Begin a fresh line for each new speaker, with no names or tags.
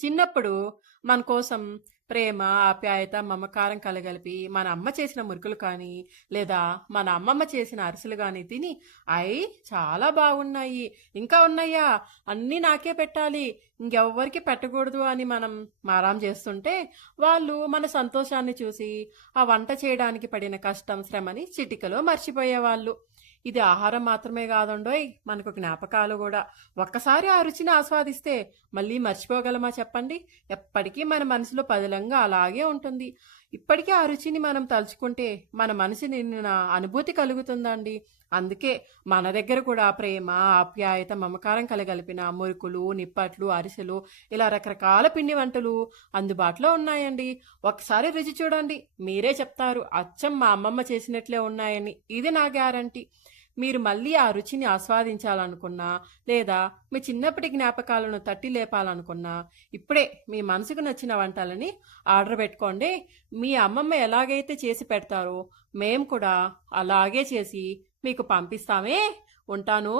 చిన్నప్పుడు మన కోసం ప్రేమ ఆప్యాయత మమకారం కలగలిపి మన అమ్మ చేసిన మురుకులు కానీ లేదా మన అమ్మమ్మ చేసిన అరిసెలు కానీ తిని అయి చాలా బాగున్నాయి. ఇంకా ఉన్నాయా? అన్నీ నాకే పెట్టాలి. ఇంకెవ్వరికి పెట్టకూడదు అని మనం మారాం చేస్తుంటే వాళ్ళు మన సంతోషాన్ని చూసి ఆ వంట చేయడానికి పడిన కష్టం శ్రమని చిటికలో మర్చిపోయేవాళ్ళు. ఇది ఆహారం మాత్రమే కాదండోయ్ మనకు జ్ఞాపకాలు కూడా. ఒక్కసారి ఆ రుచిని ఆస్వాదిస్తే మళ్ళీ మర్చిపోగలమా చెప్పండి? ఎప్పటికీ మన మనసులో పదిలంగా అలాగే ఉంటుంది. ఇప్పటికే ఆ రుచిని మనం తలుచుకుంటే మన మనసు నిన్న అనుభూతి కలుగుతుందండి. అందుకే మన దగ్గర కూడా ప్రేమ ఆప్యాయత మమకారం కలగలిపిన మురుకులు నిప్పట్లు అరిసెలు ఇలా రకరకాల పిండి వంటలు అందుబాటులో ఉన్నాయండి. ఒకసారి రుచి చూడండి. మీరే చెప్తారు అచ్చం మా అమ్మమ్మ చేసినట్లే ఉన్నాయని. ఇది నా గ్యారంటీ. మీరు మళ్ళీ ఆ రుచిని ఆస్వాదించాలనుకున్నా లేదా మీ చిన్నప్పటి జ్ఞాపకాలను తట్టి లేపాలనుకున్నా ఇప్పుడే మీ మనసుకు నచ్చిన వంటలని ఆర్డర్ పెట్టుకోండి. మీ అమ్మమ్మ ఎలాగైతే చేసి పెడతారో మేము కూడా అలాగే చేసి మీకు పంపిస్తామే. ఉంటాను.